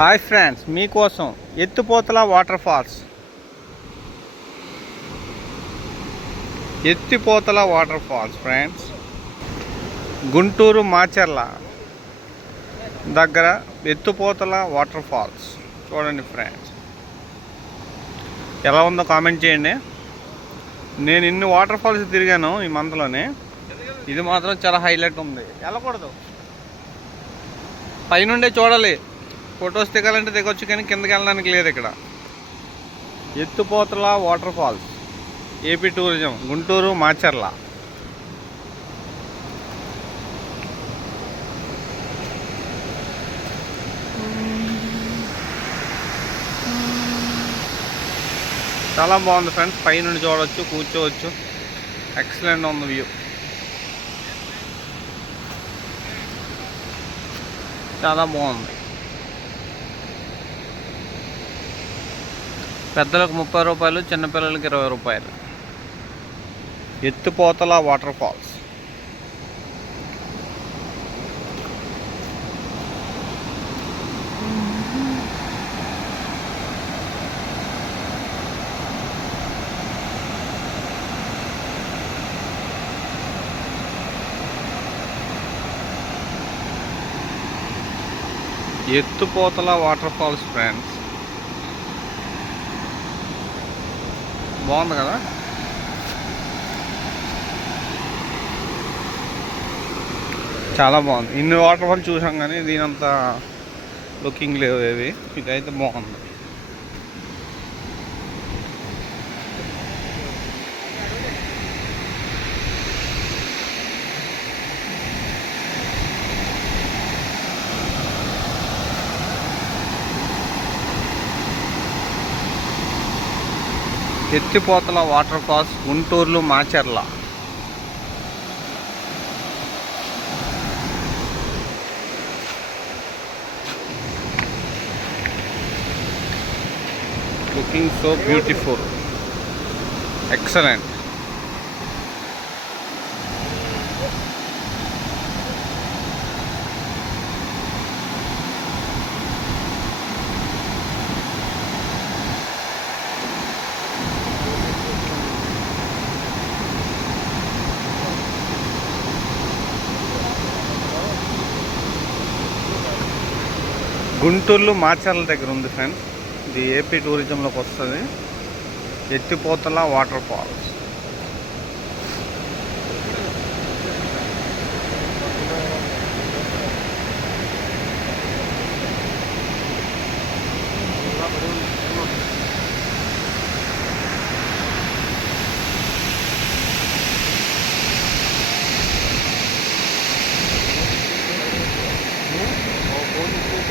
Hi friends మీకోసం Ethipothala water falls Ethipothala water falls friends. Guntur Macherla దగ్గర Ethipothala water falls చూడండి friends. ఎలా ఉందో కామెంట్ చేయండి. నేను ఇన్ని వాటర్ ఫాల్స్ తిరిగాను ఈ మంత్లోనే. ఇది మాత్రం చాలా హైలైట్ ఉంది. వెళ్ళకూడదు. పైనుండే చూడాలి. ఫొటోస్ దిగాలంటే దిగొచ్చు కానీ కిందకి వెళ్ళడానికి లేదు ఇక్కడ. Ethipothala water falls AP tourism Guntur Macherla. చాలా బాగుంది ఫ్రెండ్స్ పైనుండి చూడవచ్చు కూర్చోవచ్చు. ఎక్సలెంట్ ఉంది వ్యూ చాలా బాగుంది. పెద్దలకు ముప్పై రూపాయలు చిన్నపిల్లలకి ఇరవై రూపాయలు. Ethipothala water falls. Ethipothala water falls friends. బాగుంది కదా? చాలా బాగుంది. ఇన్ని వాటర్ ఫాల్ చూసాం కానీ దీనంత లుకింగ్ లేవు ఏవి ఇదైతే బాగుంది. ఎత్తిపోతల వాటర్ ఫాల్స్ గుంటూరులో Macherla. Looking so beautiful excellent గుంటూరులో మాచర్ల దగ్గర ఉంది ఫ్రెండ్స్ ఇది ఏపీ టూరిజంలోకి వస్తుంది. ఎత్తిపోతల వాటర్ ఫాల్స్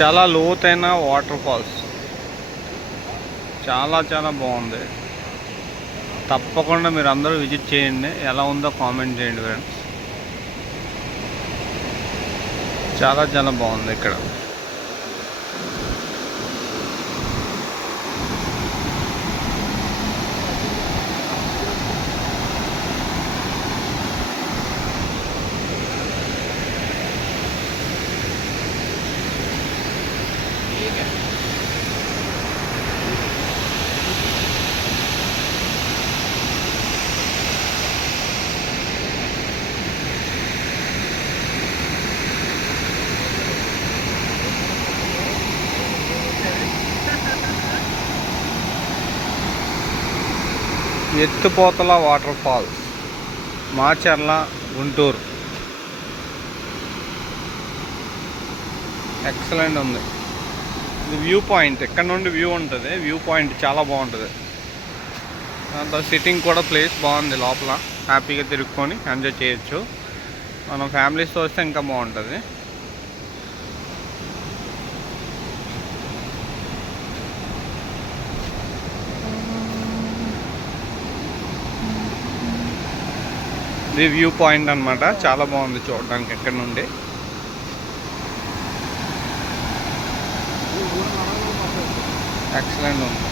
చాలా లోతైన వాటర్ ఫాల్స్. చాలా చాలా బాగుంది. తప్పకుండా మీరు అందరూ విజిట్ చేయండి. ఎలా ఉందో కామెంట్ చేయండి ఫ్రెండ్స్ చాలా చాలా బాగుంది ఇక్కడ. Ethipothala water falls Macherla Guntur. Excellent ఉంది. ఇది వ్యూ పాయింట్ ఇక్కడ నుండి వ్యూ ఉంటుంది? వ్యూ పాయింట్ చాలా బాగుంటుంది. దాంతో సిట్టింగ్ కూడా ప్లేస్ బాగుంది లోపల. హ్యాపీగా తిరుక్కొని ఎంజాయ్ చేయొచ్చు. మనం ఫ్యామిలీస్తో వస్తే ఇంకా బాగుంటుంది. ఇది వ్యూ పాయింట్ అన్నమాట. చాలా బాగుంది చూడడానికి ఎక్కడి నుండి. ఎక్సలెంట్ ఉంది.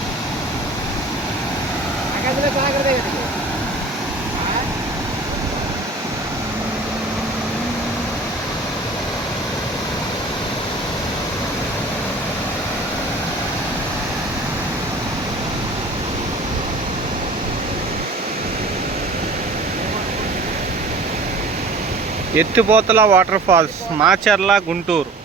ఎత్తిపోతల వాటర్ ఫాల్స్ మాచర్ల గుంటూరు.